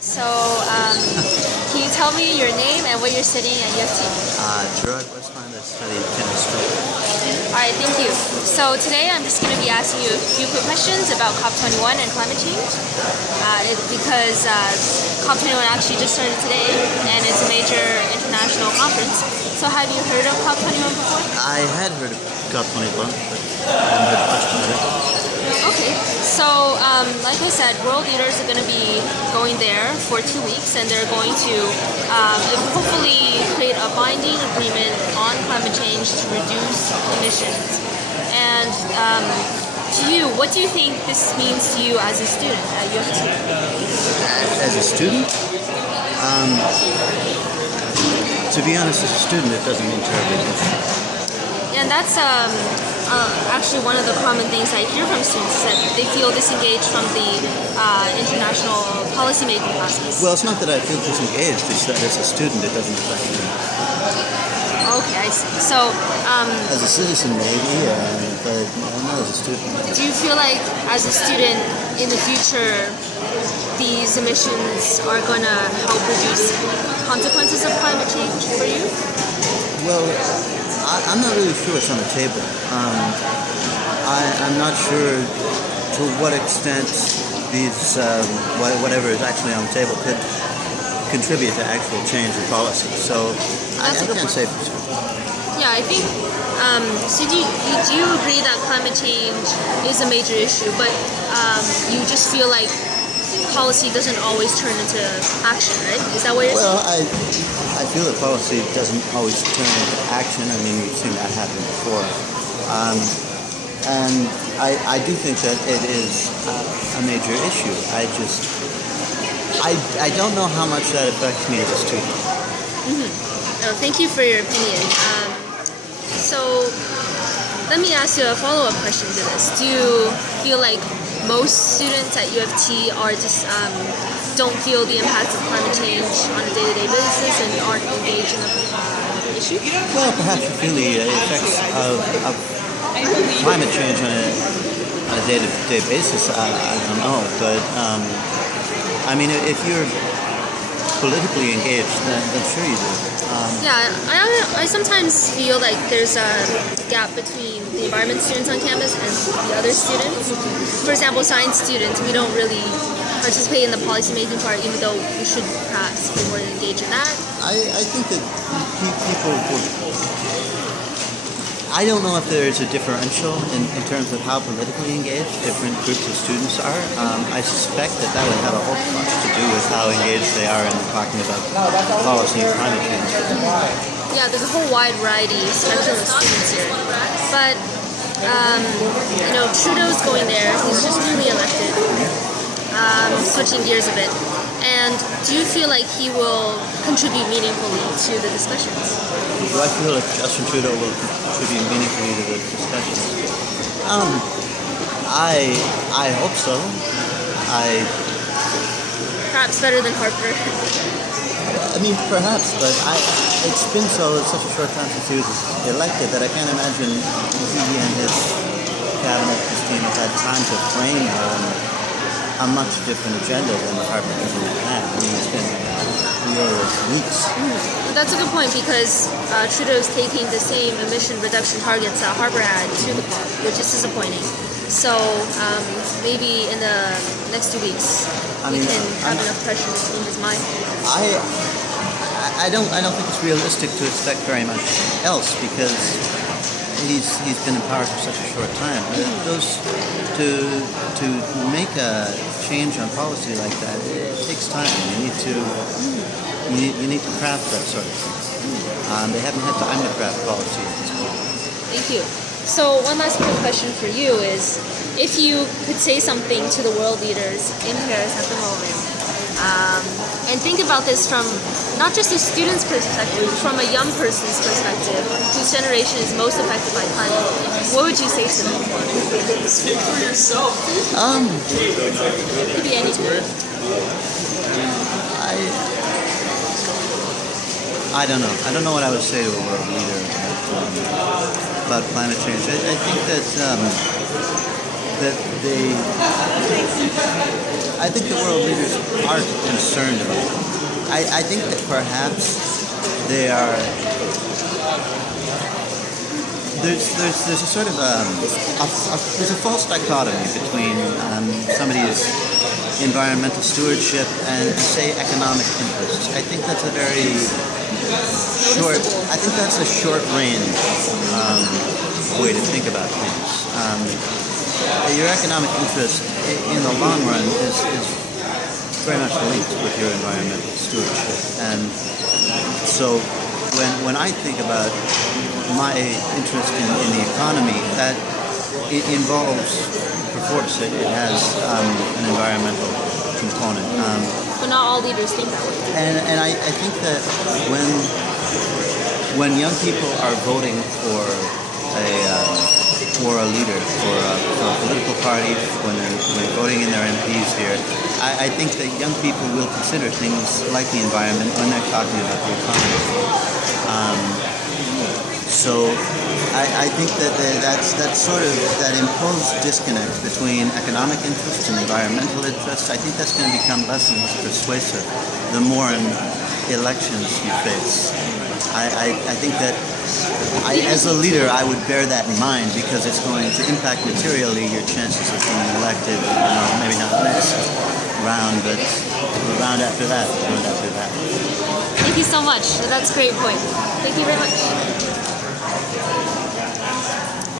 So, can you tell me your name and what you're studying at UofT? Gerard Westland, I study chemistry. Alright, thank you. So today I'm just going to be asking you a few quick questions about COP21 and climate change. Because COP21 actually just started today and it's a major international conference. So have you heard of COP21 before? I had heard of COP21, but I haven't heard much about it. Okay, so like I said, world leaders are going to be going there for 2 weeks, and they're going to hopefully create a binding agreement on climate change to reduce emissions. And to you, what do you think this means to you as a student at UofT? As a student? To be honest, as a student, it doesn't mean terribly much. And that's actually one of the common things I hear from students, is that they feel disengaged from the international policymaking process. Well, it's not that I feel disengaged, it's that as a student, it doesn't affect me. Okay, I see. So, as a citizen, maybe, but not as a student. do you feel like, as a student, in the future, these emissions are going to help reduce consequences of climate change for you? Well, I'm not really sure what's on the table. I'm not sure to what extent these, whatever is actually on the table could contribute to actual change in policy. So I can't say for sure. Yeah, I think, so do you agree that climate change is a major issue, but you just feel like policy doesn't always turn into action, right? Is that what you're saying? Well, I feel that policy doesn't always turn into action. I mean, we've seen that happen before. And I do think that it is a major issue. I don't know how much that affects me as a student. Oh, thank you for your opinion. So let me ask you a follow-up question to this. Do you feel like most students at UofT are just don't feel the impacts of climate change on a day-to-day basis and aren't engaged in the issue? Well, perhaps you feel the effects of climate change on a day-to-day basis. I don't know, but I mean, if you're politically engaged, then sure you do. Yeah, I sometimes feel like there's a gap between the environment students on campus and the other students. For example, science students, we don't really participate in the policymaking part, even though we should perhaps be more engaged in that. I think that people would... I don't know if there is a differential in terms of how politically engaged different groups of students are. I suspect that would have a whole bunch to do with how engaged they are in talking about policy and climate change. Yeah, there's a whole wide variety, spectrum of students here. But, Trudeau's going there. He's just newly elected. Switching gears a bit. And do you feel like he will contribute meaningfully to the discussions? Do I feel like Justin Trudeau will contribute meaningfully to the discussions? I hope so. Perhaps better than Harper. I mean, perhaps, but it's been such a short time since he was elected that I can't imagine he and his cabinet, his team, have had time to frame a much different agenda than the Harper government had. I mean, it's been weeks. That's a good point, because Trudeau's taking the same emission reduction targets that Harper had to the COP, which is disappointing. So maybe in the next 2 weeks we can have enough pressure to change his mind. I don't think it's realistic to expect very much else, because he's been in power for such a short time. To make a change on policy like that, it takes time. You need to craft that sort of thing. They haven't had time to craft policy at this point. Thank you. So one last quick question for you is, if you could say something to the world leaders in Paris at the moment, and think about this from not just a student's perspective, from a young person's perspective, whose generation is most affected by climate change, what would you say to them? Speak for yourself. It could be anything. I don't know. I don't know what I would say to a world leader about climate change. I think that they I think the world leaders are concerned about it. I think that perhaps they are. There's a sort of there's a false dichotomy between somebody's environmental stewardship and, say, economic interests. I think that's a very short. I think that's a short range way to think about things. Your economic interest in the long run is very much linked with your environmental stewardship, and so when I think about my interest in the economy, that it involves, perforce, it has an environmental component. But not all leaders think that way. And I think that when young people are voting for a leader, for a political party, when they're voting in their MPs here, I think that young people will consider things like the environment when they're talking about the economy. So I think that that's sort of that imposed disconnect between economic interests and environmental interests. I think that's going to become less and less persuasive the more in elections you face. I think that as a leader, I would bear that in mind because it's going to impact materially your chances of being elected. Maybe not next round, but the round after that, the round after that. Thank you so much. That's a great point. Thank you very much.